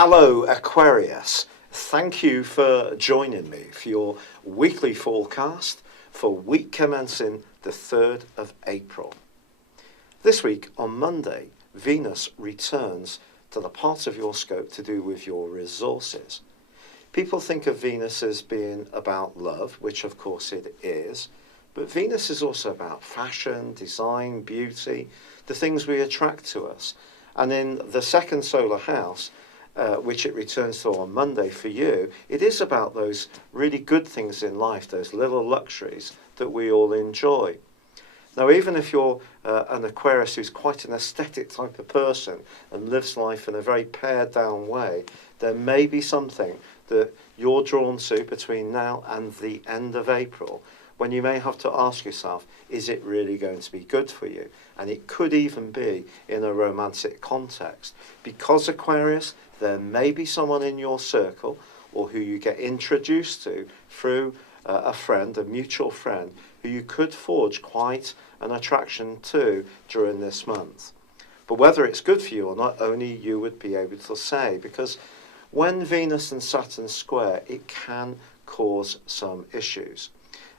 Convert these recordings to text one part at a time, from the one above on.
Hello Aquarius, thank you for joining me for your weekly forecast for week commencing the 3rd of April. This week on Monday, Venus returns to the part of your scope to do with your resources. People think of Venus as being about love, which of course it is, but Venus is also about fashion, design, beauty, the things we attract to us. And in the second solar house, which it returns to on Monday for you, it is about those really good things in life, those little luxuries that we all enjoy. Now, even if you're an Aquarius who's quite an aesthetic type of person and lives life in a very pared down way, there may be something that you're drawn to between now and the end of April, when you may have to ask yourself, is it really going to be good for you? And it could even be in a romantic context. Because Aquarius, there may be someone in your circle or who you get introduced to through a friend, a mutual friend, who you could forge quite an attraction to during this month. But whether it's good for you or not, only you would be able to say, because when Venus and Saturn square, it can cause some issues.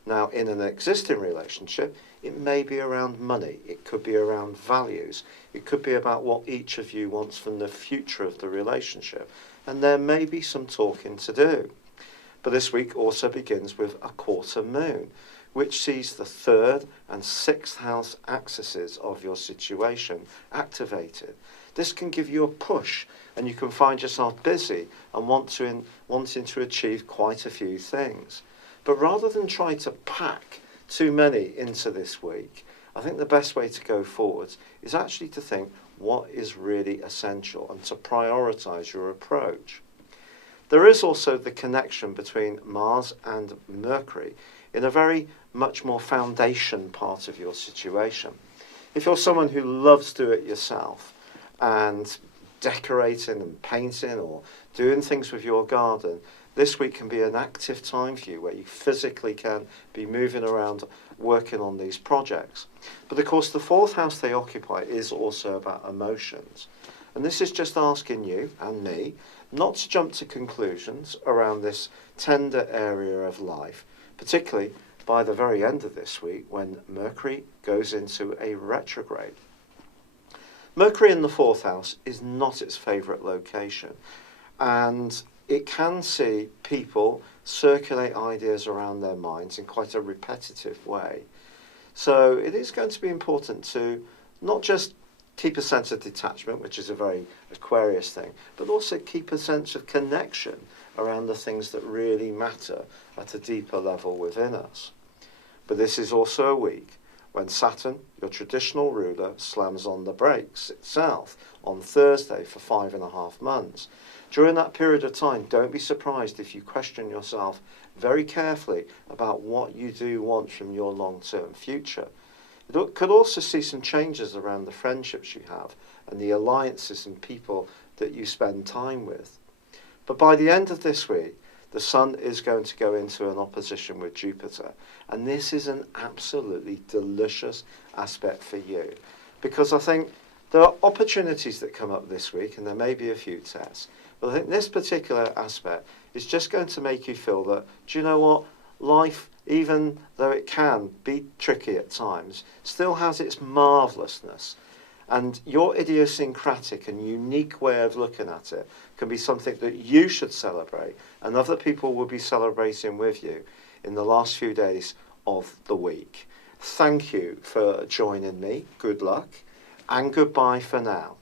Now, in an existing relationship, it may be around money, it could be around values, it could be about what each of you wants from the future of the relationship, and there may be some talking to do. But this week also begins with a quarter moon, which sees the 3rd and 6th house axes of your situation activated. This can give you a push, and you can find yourself busy and wanting to achieve quite a few things. But rather than try to pack too many into this week, I think the best way to go forwards is actually to think what is really essential and to prioritise your approach. There is also the connection between Mars and Mercury in a very much more foundation part of your situation. If you're someone who loves do it yourself and decorating and painting or doing things with your garden, this week can be an active time for you where you physically can be moving around working on these projects. But of course the 4th house they occupy is also about emotions. And this is just asking you and me not to jump to conclusions around this tender area of life, particularly by the very end of this week when Mercury goes into a retrograde. Mercury in the 4th house is not its favourite location, and it can see people circulate ideas around their minds in quite a repetitive way. So it is going to be important to not just keep a sense of detachment, which is a very Aquarius thing, but also keep a sense of connection around the things that really matter at a deeper level within us. But this is also a week when Saturn, your traditional ruler, slams on the brakes itself on Thursday for 5.5 months. During that period of time, don't be surprised if you question yourself very carefully about what you do want from your long-term future. It could also see some changes around the friendships you have and the alliances and people that you spend time with. But by the end of this week, the Sun is going to go into an opposition with Jupiter. And this is an absolutely delicious aspect for you. Because I think there are opportunities that come up this week, and there may be a few tests. But I think this particular aspect is just going to make you feel that, do you know what? Life, even though it can be tricky at times, still has its marvellousness. And your idiosyncratic and unique way of looking at it can be something that you should celebrate, and other people will be celebrating with you in the last few days of the week. Thank you for joining me. Good luck, and goodbye for now.